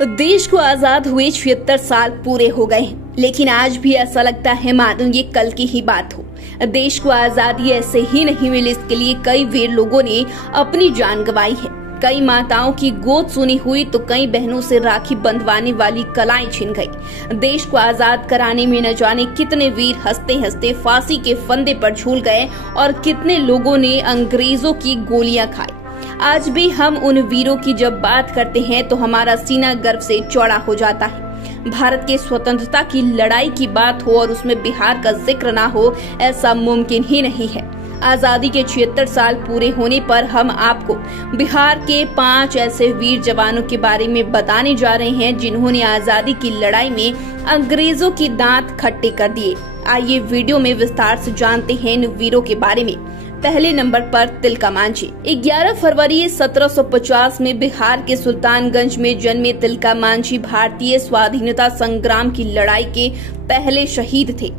देश को आजाद हुए 76 साल पूरे हो गए हैं, लेकिन आज भी ऐसा लगता है मानो ये कल की ही बात हो। देश को आजादी ऐसे ही नहीं मिली, इसके लिए कई वीर लोगों ने अपनी जान गंवाई है। कई माताओं की गोद सुनी हुई तो कई बहनों से राखी बंधवाने वाली कलाएं छिन गई। देश को आजाद कराने में न जाने कितने वीर हंसते हंसते फांसी के फंदे पर झूल गए और कितने लोगों ने अंग्रेजों की गोलियां खाई। आज भी हम उन वीरों की जब बात करते हैं तो हमारा सीना गर्व से चौड़ा हो जाता है। भारत के स्वतंत्रता की लड़ाई की बात हो और उसमें बिहार का जिक्र ना हो, ऐसा मुमकिन ही नहीं है। आजादी के 76 साल पूरे होने पर हम आपको बिहार के 5 ऐसे वीर जवानों के बारे में बताने जा रहे हैं जिन्होंने आजादी की लड़ाई में अंग्रेजों की दांत खट्टे कर दिए। आइए वीडियो में विस्तार से जानते हैं इन वीरों के बारे में। पहले नंबर पर तिलका मांझी। 11 फरवरी 1750 में बिहार के सुल्तानगंज में जन्मे तिलका मांझी भारतीय स्वाधीनता संग्राम की लड़ाई के पहले शहीद थे।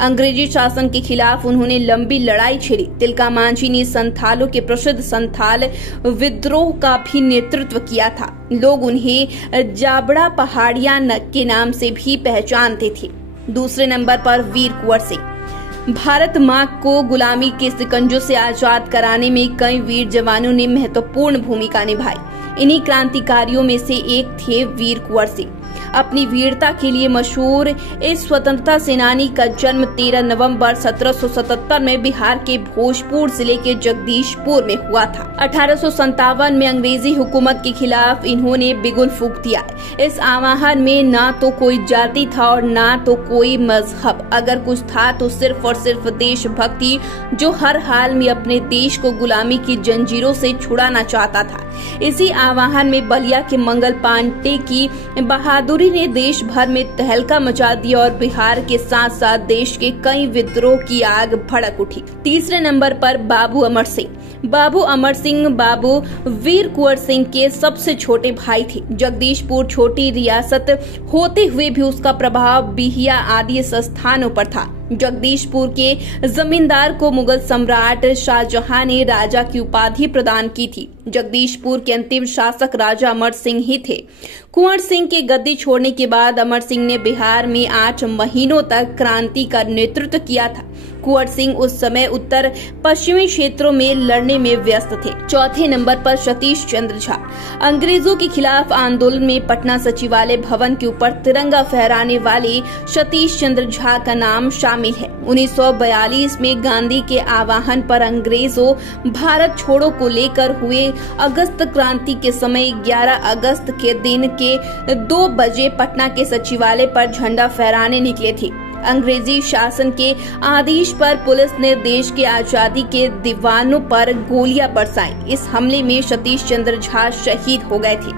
अंग्रेजी शासन के खिलाफ उन्होंने लंबी लड़ाई छेड़ी। तिलका मांझी ने संथालों के प्रसिद्ध संथाल विद्रोह का भी नेतृत्व किया था। लोग उन्हें जाबड़ा पहाड़िया के नाम से भी पहचानते थे। दूसरे नंबर पर वीर कुंवर सिंह। भारत मां को गुलामी के शिकंजों से आजाद कराने में कई वीर जवानों ने महत्वपूर्ण भूमिका निभाई। इन्हीं क्रांतिकारियों में से एक थे वीर कुंवर सिंह। अपनी वीरता के लिए मशहूर इस स्वतंत्रता सेनानी का जन्म 13 नवंबर 1777 में बिहार के भोजपुर जिले के जगदीशपुर में हुआ था। 1857 में अंग्रेजी हुकूमत के खिलाफ इन्होंने बिगुल फूंक दिया। इस आवाहन में ना तो कोई जाति था और ना तो कोई मजहब। अगर कुछ था तो सिर्फ और सिर्फ देशभक्ति, जो हर हाल में अपने देश को गुलामी की जंजीरों से छुड़ाना चाहता था। इसी आवाहन में बलिया के मंगल पांडे की बहादुरी ने देश भर में तहलका मचा दिया और बिहार के साथ साथ देश के कई विद्रोह की आग भड़क उठी। तीसरे नंबर पर बाबू अमर सिंह। बाबू अमर सिंह बाबू वीर कुंवर सिंह के सबसे छोटे भाई थे। जगदीशपुर छोटी रियासत होते हुए भी उसका प्रभाव बिहिया आदि स्थानों पर था। जगदीशपुर के जमींदार को मुगल सम्राट शाहजहां ने राजा की उपाधि प्रदान की थी। जगदीशपुर के अंतिम शासक राजा अमर सिंह ही थे। कुंवर सिंह के गद्दी छोड़ने के बाद अमर सिंह ने बिहार में 8 महीनों तक क्रांति का नेतृत्व किया था। कुंवर सिंह उस समय उत्तर पश्चिमी क्षेत्रों में लड़ने में व्यस्त थे। चौथे नंबर पर सतीश चंद्र झा। अंग्रेजों के खिलाफ आंदोलन में पटना सचिवालय भवन के ऊपर तिरंगा फहराने वाले सतीश चंद्र झा का नाम शामिल है। 1942 में गांधी के आह्वान पर अंग्रेजों भारत छोड़ो को लेकर हुए अगस्त क्रांति के समय 11 अगस्त के दिन के 2 बजे पटना के सचिवालय पर झंडा फहराने निकले थे। अंग्रेजी शासन के आदेश पर पुलिस ने देश के आजादी के दीवानों पर गोलियां बरसाई। इस हमले में सतीश चंद्र झा शहीद हो गए थे।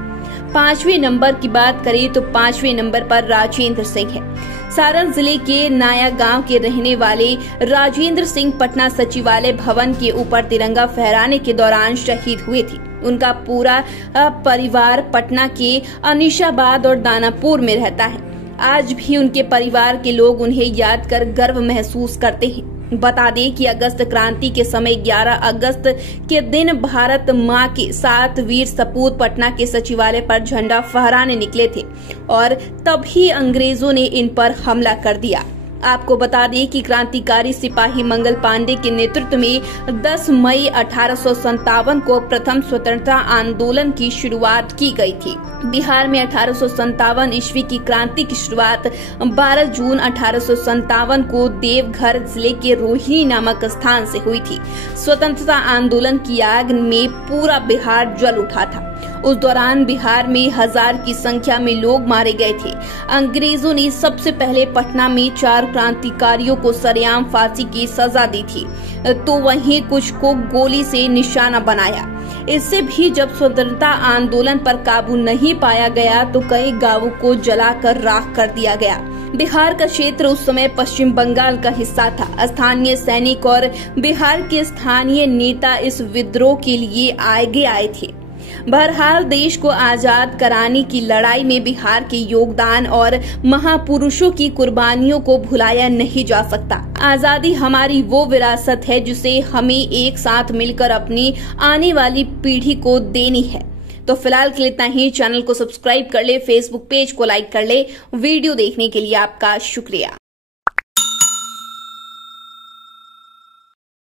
5वें नंबर की बात करें तो 5वें नंबर पर राजेंद्र सिंह है। सारण जिले के नाया गांव के रहने वाले राजेंद्र सिंह पटना सचिवालय भवन के ऊपर तिरंगा फहराने के दौरान शहीद हुए थे। उनका पूरा परिवार पटना के अनिशाबाद और दानापुर में रहता है। आज भी उनके परिवार के लोग उन्हें याद कर गर्व महसूस करते हैं। बता दें कि अगस्त क्रांति के समय 11 अगस्त के दिन भारत मां के 7 वीर सपूत पटना के सचिवालय पर झंडा फहराने निकले थे और तभी अंग्रेजों ने इन पर हमला कर दिया। आपको बता दें कि क्रांतिकारी सिपाही मंगल पांडे के नेतृत्व में 10 मई 1857 को प्रथम स्वतंत्रता आंदोलन की शुरुआत की गई थी। बिहार में 1857 ईस्वी की क्रांति की शुरुआत 12 जून 1857 को देवघर जिले के रोहिणी नामक स्थान से हुई थी। स्वतंत्रता आंदोलन की आग में पूरा बिहार जल उठा था। उस दौरान बिहार में 1000 की संख्या में लोग मारे गए थे। अंग्रेजों ने सबसे पहले पटना में 4 क्रांतिकारियों को सरेआम फांसी की सजा दी थी, तो वहीं कुछ को गोली से निशाना बनाया। इससे भी जब स्वतंत्रता आंदोलन पर काबू नहीं पाया गया तो कई गांवों को जलाकर राख कर दिया गया। बिहार का क्षेत्र उस समय पश्चिम बंगाल का हिस्सा था। स्थानीय सैनिक और बिहार के स्थानीय नेता इस विद्रोह के लिए आगे आए थे। बहरहाल देश को आजाद कराने की लड़ाई में बिहार के योगदान और महापुरुषों की कुर्बानियों को भुलाया नहीं जा सकता। आजादी हमारी वो विरासत है जिसे हमें एक साथ मिलकर अपनी आने वाली पीढ़ी को देनी है। तो फिलहाल के लिए इतना ही। चैनल को सब्सक्राइब कर ले, फेसबुक पेज को लाइक कर ले। वीडियो देखने के लिए आपका शुक्रिया।